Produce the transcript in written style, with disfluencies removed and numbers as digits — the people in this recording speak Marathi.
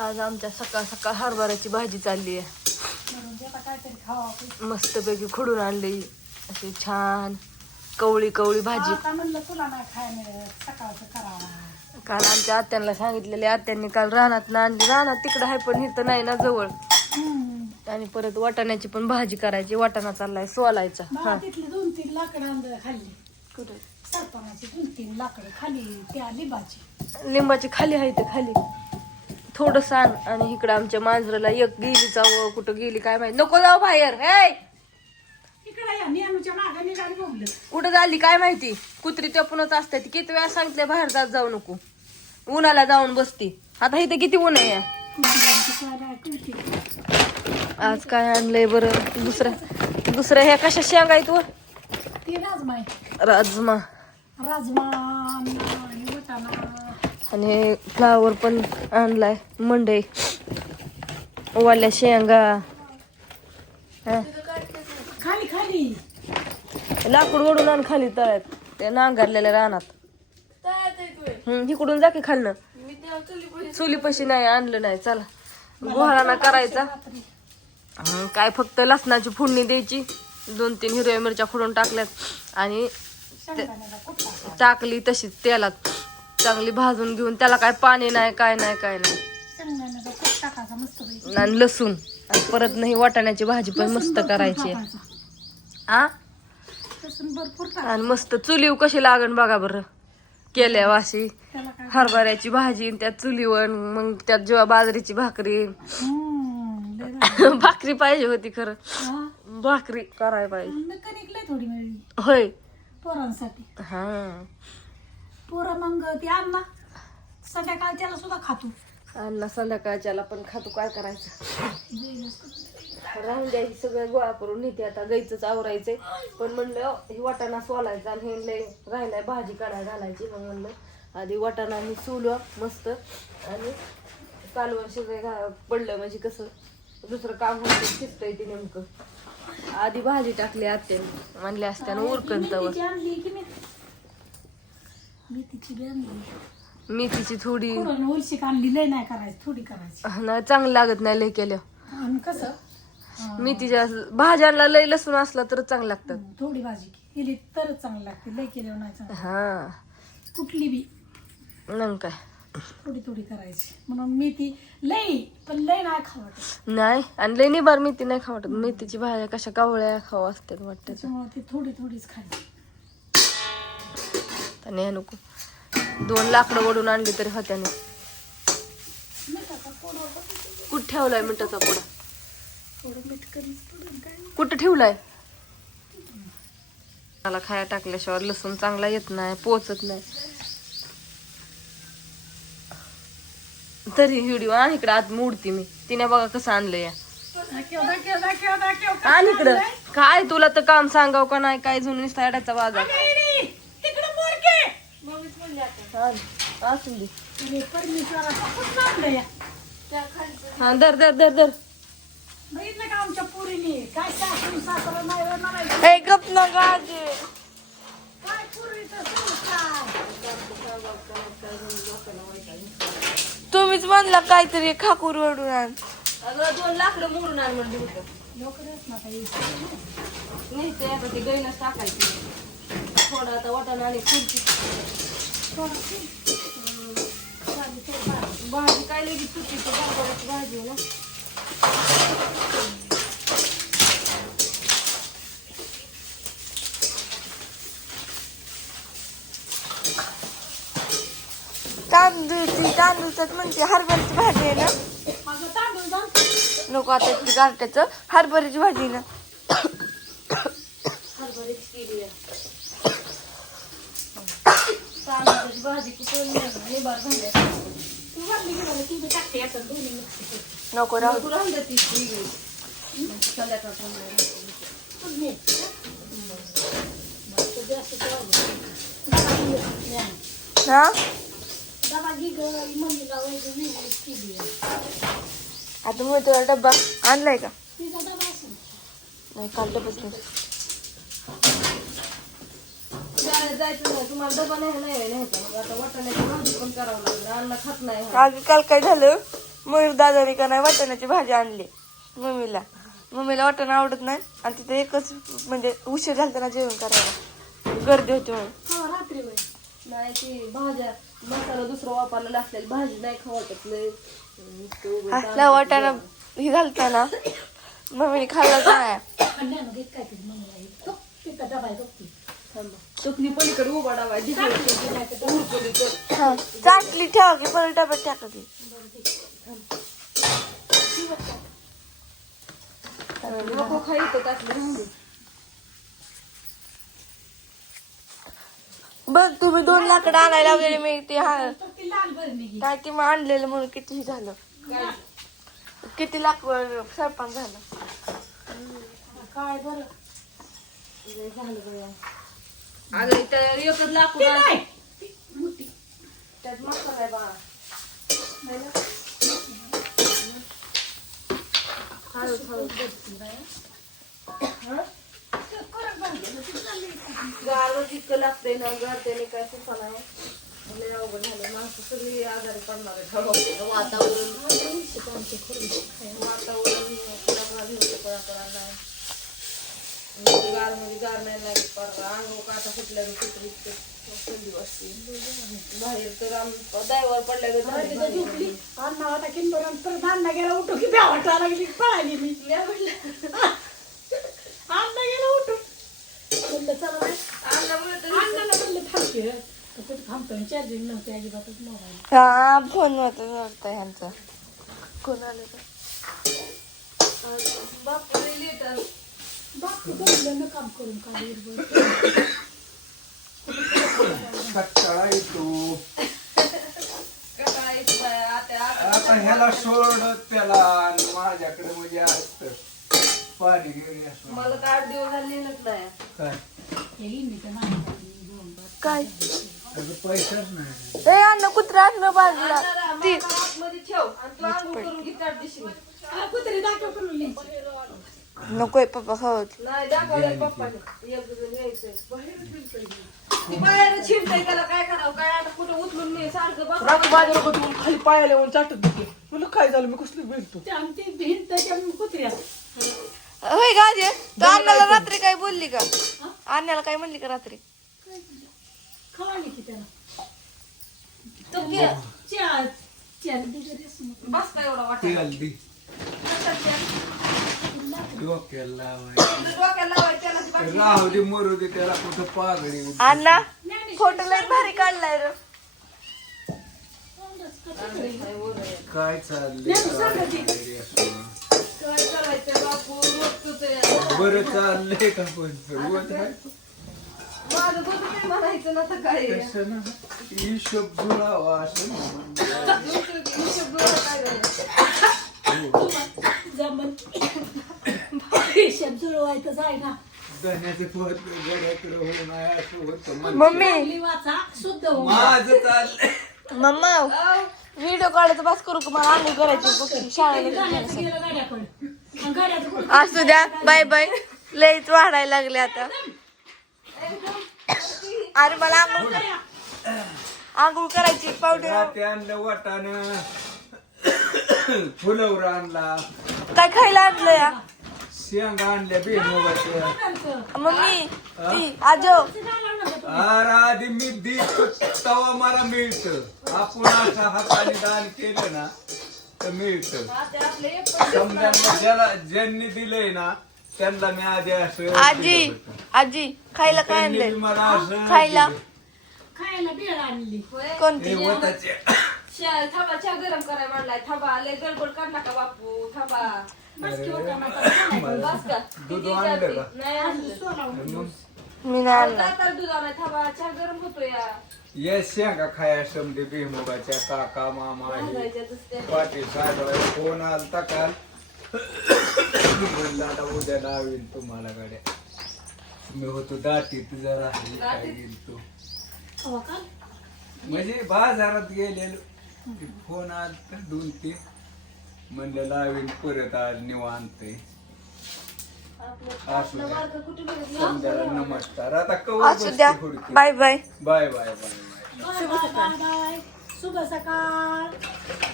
आज आमच्या सकाळ सकाळ हरभऱ्याची भाजी चालली आहे. मस्तपैकी खुडून आणली अशी छान कवळी कवळी भाजी. काल आमच्या आत्यांना सांगितलेले, आत्यांनी काल रानात आणली. रानात तिकडं आहे पण इथं नाही ना जवळ. आणि परत वाटाण्याची पण भाजी करायची. वाटाणा चाललाय सोलायचा. हा 2-3 लाकडं खाल्ली. कुठे सरपणाची 2-3 लाकडं खाली ती आली भाजी. लिंबाची खाली आहे ते खाली थोडस आण. आणि इकडं आमच्या मांजराला एक गेली जावं कुठं गेली काय माहिती. नको जाऊ बाहेर. कुठं झाली काय माहिती. कुत्री टपूनच असते ती. किती वेळा सांगितले बाहेर जात जाऊ नको. उन्हाला जाऊन बसती. आता इथे किती ऊन आहे. आज काय आणलंय बरं. दुसऱ्या ह्या कशा शेंगा आहेत व राजमा आणि फ्लावर पण आणलाय. मंडई वाल्या शेंगा. खाली खाली लाकूड ओढून आण खाली तळ्यात ते नांगरलेल्या रानात. इकडून जा की खालनं. चुली पशी नाही आणलं नाही. चला गोहाळाना करायचा. काय फक्त लसणाची फोडणी द्यायची. 2-3 हिरव्या मिरच्या फोडून टाकल्यात आणि टाकली तशीच तेलात चांगली भाजून घेऊन. त्याला काय पाणी नाही काय नाही काय नाही. आणि लसूण आणि परत नाही वाटाण्याची भाजी पण मस्त करायची. आणि मस्त चुलीव कशी लागण बघा बरं. केल्या वाशी हरभऱ्याची भाजी त्यात चुलीवर. मग त्यात जेव्हा बाजरीची भाकरी भाकरी पाहिजे होती खरं. भाकरी करायला पाहिजे होय पोरांसाठी. हा पोरं मग ती अण्णा संध्याकाळच्याला सुद्धा खातो. अण्णा संध्याकाळच्याला पण खातो. काय करायचं. राहून द्यायची सगळं गोळा करून नेते. आता गाईचंच आवरायचंय. पण म्हणलं हे वाटाणा सोलायचा आणि हे लय राहिलाय भाजी काढायला घालायची. मग म्हणलं आधी वाटाणा हे सोलवा मस्त आणि कालवण सगळं पडलं म्हणजे कसं दुसरं काम होतं शिजतंय ते नेमकं. आधी भाजी टाकली आत्याने म्हणले असत्यानं उरकन तवं. मेथीची थोडी आणली लय नाही करायची थोडी करायची. नाही चांगलं लागत नाही लय केलं. आणि कसं मेथीच्या भाज्यांना लय लसूण असला तर चांगलं लागतात. थोडी भाजी केली तरच चांगली लागते. लय केल्यावर नाही चांगलं. हा कुठली बी मग काय थोडी थोडी करायची. म्हणून मेथी लय पण लय नाही खावट नाही. आणि लय निबार मेथी नाही खावटत. मेथीची भाज्या कशा कावळ्या खावा असतात वाटत. त्याच्यामुळे ती थोडी थोडीच खायची. त्याने नको 2 लाकडं ओढून आणली तरी होत्याने. कुठं ठेवलाय मिठाचा पुडा. कुठं ठेवलाय. मला खाया टाकल्याशिवाय लसूण चांगला येत नाही पोचत नाही. तरी व्हिडिओ आणि इकडं आत मोडती मी. तिने बघा कसं आणलंय. आणि इकडं काय तुला तर काम सांगाव का नाही. काय जुनी साड्याचा बाजार. हा दर दर दर दर आमच्या पोरीने काय सासू सासरा नाही. हे गप ना गाजे. तुम्हीच म्हणला काहीतरी खाकूर ओढून आण. 2 लाकडं मोडून आण म्हणजे आता ते गैनच टाकायची. थोडा आता वाटाणा आणि खुर्ची भाजी काय लगेच चुकी भाजी आहे ना. तांदूळच म्हणते हरभऱ्याची भाजी आहे ना. नको आता ती गारट्याचं हरभऱ्याची भाजी ना. हरभऱ्याची केली भाजी किती निबार झाली. नको राहू हा. आता मग तुला डब्बा आणलाय का. नाही काल डब्बाच नाही. जायचं नाही तुम्हाला डबा नाही आता वाटाण्याची भाजी पण करावं लागलं. अन्न खात नाही. आज काल काय झालं मयूर दादाने का नाही वाटाण्याची भाजी आणली मम्मीला वाटण आवडत नाही आणि तिथे एकच म्हणजे उशीर झाला ना जेवण करायला गर्दी होती म्हणून. रात्री वय नाही ती भाज्या मसाला दुसरा वापरला लागलेली भाजी नाही खाऊ वाटत लय. असला वाटाणा हे घालता ना मम्मीने खाल्लाच नाही. घेत काय तरी मम्मीला तिथं डबा आहे बघ. चकली पलीकडे उभा डावा हा चाटली ठेवा की परत डब्यात टाका ती. नको खायचं टाकलं. बघ तुम्ही 2 लाकडं आणायला वगैरे मी ते ती लाल भरणी घे. काय ते मग आणलेलं म्हणून किती झालं किती लाकड सरपण झालं. काय बरं झालं बया. अगं इथं एकच लाकूड आहे. मोठी त्यात मसाला आहे बाळा. हळू हळू गारवर इतकं लागतंय ना गार त्याने काय सुका नाही. लय अवघड झालं माणसं सगळी आजारी पडणार आहे. वातावरण कळा नाही गार मध्ये गार नाही लागत परवा अंग काटा फुटल्या थंडी वाजते बाहेर तर दायवर पडल्या झोपली अण्णा होता की बरं परत अण्णा गेला उठू की द्या वाटा लागली पळाली मी अण्णा गेला उठून म्हणलं चला नाही अण्णाला म्हणलं थांबते कुठे थांबतो चार्जिंग नव्हते अजिबातच मोबाईल. हा फोन होता ह्यांचा कोण आलं बाप लिटर बाकी बसलं काम करून काय कटाळा येतो काय आता ह्याला सोड त्याला आणि माझ्याकडे म्हणजे असत पाणी घेऊन या सोड. मला तर 8 दिवस झाले नाही काय काय अगं पैसाच नाही. ए अन्न कुत्रा आणलं बाजूला ती मध्ये ठेव आणि तू आंघोळ करून घे 8 दिवशी कुत्री दाखव करून लिहायची. नकोय पप्पा खावत. नाही दाखवलं पप्पाने एक जण यायचंय ती बाहेर छिंडतंय त्याला काय करावं काय आता कुठं उचलून नाही सारखं बघ खाली पायाला येऊन चाटत होते म्हणलं काय झालं मी कसली भेटतो ते आमची भिंत त्या कुत्र्या होय गाजे तू अण्णाला रात्री काय बोलली का अण्णाला काय म्हणली का रात्री खावाली की त्याला तो घे. चार दिवस बस का एवढा वाटा तेल दे डोक्याला लावायचं. डोक्याला लावायचं त्याला ती बाटली. राहू दे मरू दे त्याला कुठं पागडी अण्णा फोटो लय भारी काढलाय रे. काय चाललंय काय करायचं बापू रोजच आहे. बरं चाललंय का पण रोज आहे. माझं दूध नाही म्हणायचं ना तर काय आहे. कसं ना हिशोब जुळावा असं म्हणून. हिशोब डोळा काय झालं? जमन हिशेब जुळवायचंच आहे ना. धन्याचं पोत गड्याकडे होऊन आहे असं होतं मला. मम्मी चांगली वाचा शुद्ध हो. माझं चाललंय मम्मा व्हिडिओ काढायचं बस करू का मला आंघोळ करायची शाळेला गाड्याचं गेलं गाड्याकडे आणि गाड्याचं कुठं असू द्या बाय बाय लयच वाढायला लागले आता. अरे मला आंघोळ करायची पावडर रात्री आणलं वाटाणं फुलवर आणला काय खायला आणलं या शेंगा आणल्या बेमुगाच्या. मम्मी ती आजो अरे आधी मी देतो तवा मला मिळत. आपण असं हाताने दान केलं ना तर मिळत. समजा ज्याला ज्यांनी दिलंय ना त्यांना मी आधी असं आजी आजी खायला काय त्यांनी आणलंय मला असं खायला खायला बेळ आणली. कोणती हे वताचे. थांबा चहा गरम करायला म्हणलाय थांबा लय गडबड कर नका बापू थांबा बस की होता माझा बस का दूध आणलं का? नाही आणलं मग मी नाही आणणार आता दूध आणाय थांबा चहा गरम होतो या या शेंगा खाया समजे बेमुगाच्या काका मामा हे भाजायच्यातच त्या. पाटील साहेब फोन आलता काल म्हणलं आता उद्या लावीन तुम्हाला गाड्या. मी होतो दाटीत जरा काय गेलतो हो का? म्हणजे बाजारात गेलेलो फोन आलता 2-3 म्हणलं लावीन परत आज निवांत असू द्या. मार्ग कुठे बघितलं समजायला नमस्कार. आता कवर असू द्या बसते bye bye bye bye bye bye. Bye bye bye bye शुभ सकाळ.